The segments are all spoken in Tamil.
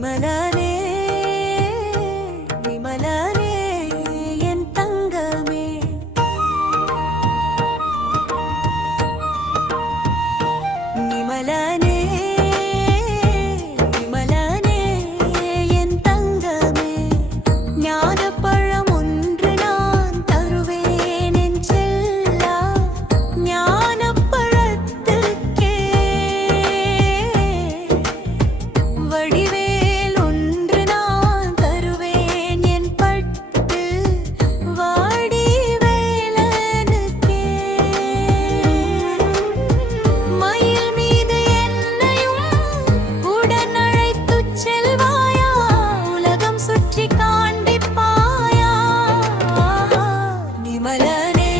விமலனே விமலனே என் தங்கமே விமலனே விமலனே என் தங்கமே ஞானப்பழம் ஒன்று நான் தருவேன் என் செல்லா ஞானப்பழத்திற்கே வடிவேல் ஒன்று நான் தருவேன் என் பட்டு வாடிவேலனுக்கே மயில் மீது என்னையும் உடன் அழைத்துச் செல்வாயா உலகம் சுற்றி காண்பிப்பாயா விமலனே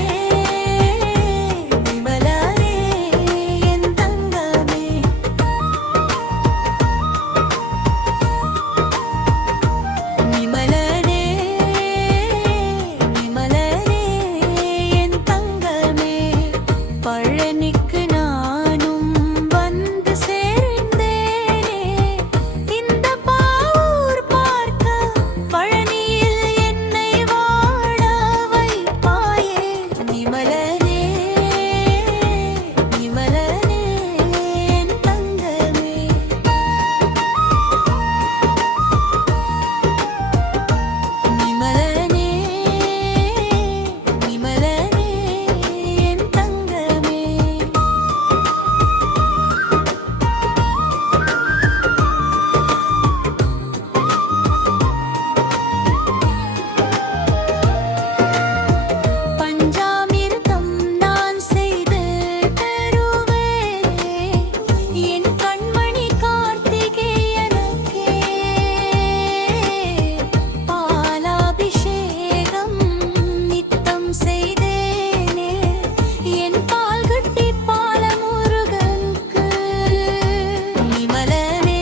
விமலனே என் தங்கமே விமலனே விமலனே என் தங்கமே பழனிக்கு நானும் வந்து சேர்ந்தேனே இந்த பாவூர் பார்க்க பழனியில் என்னை வாழ வைப்பாயே விமலனே விமலனே என் தங்கமே விமலனே விமலனே என் தங்கமே பஞ்சாமிர்தம் நான் செய்து தருவேன் என் கண்மணி கார்த்திகேயனுக்கே பாலாபிஷேகம் நித்தம் செய்தேனே என் பால்கட்டி பாலமுருகனுக்கு விமலனே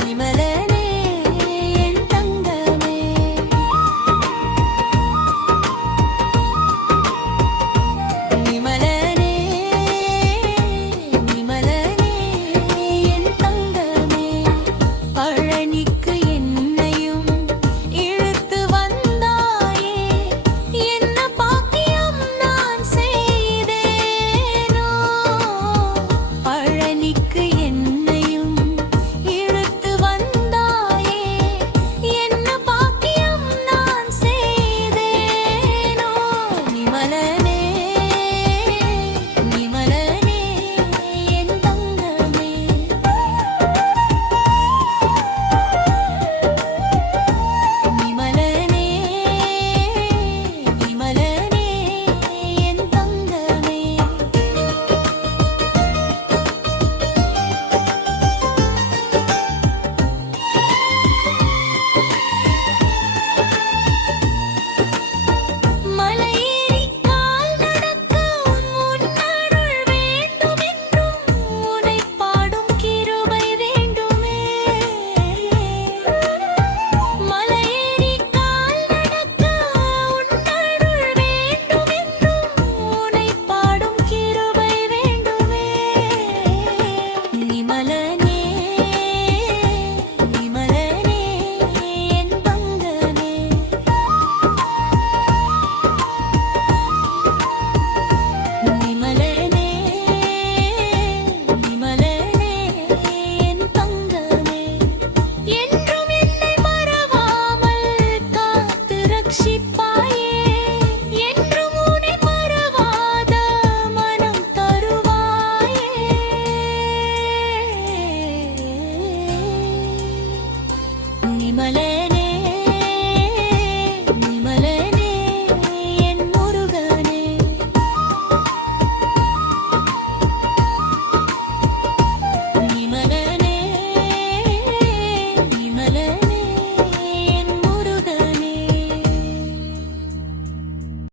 விமலனே என் தங்கமே விமலனே விமலனே என் தங்கமே பழனிக்கு என்னையும் இழுத்து வந்தாயே என்ன பாக்கியம் நான் செய்தேனோ பழனிக்கு என்னையும் இழுத்து வந்தாயே என்ன பாக்கியம் நான் செய்தேனோ விமலனே விமலனே என் தங்கமே விமலனே விமலனே என் தங்கமே மலையேறி கால் நடக்க உன் அருள் வேண்டுமென்றும் உனை பாடும் கிருபை வேண்டுமே மலையேறி கால் நடக்க உன் அருள் வேண்டுமென்றும் உனை பாடும் கிருபை வேண்டுமே விமலனே விமலனே என் தங்கமே விமலனே விமலனே என் தங்கமே என்றும் என்னை மறவாமல் காத்து ரட்சிப்பாயே என்றும் உன்னை மறவாத மனம் தருவாயே விமலனே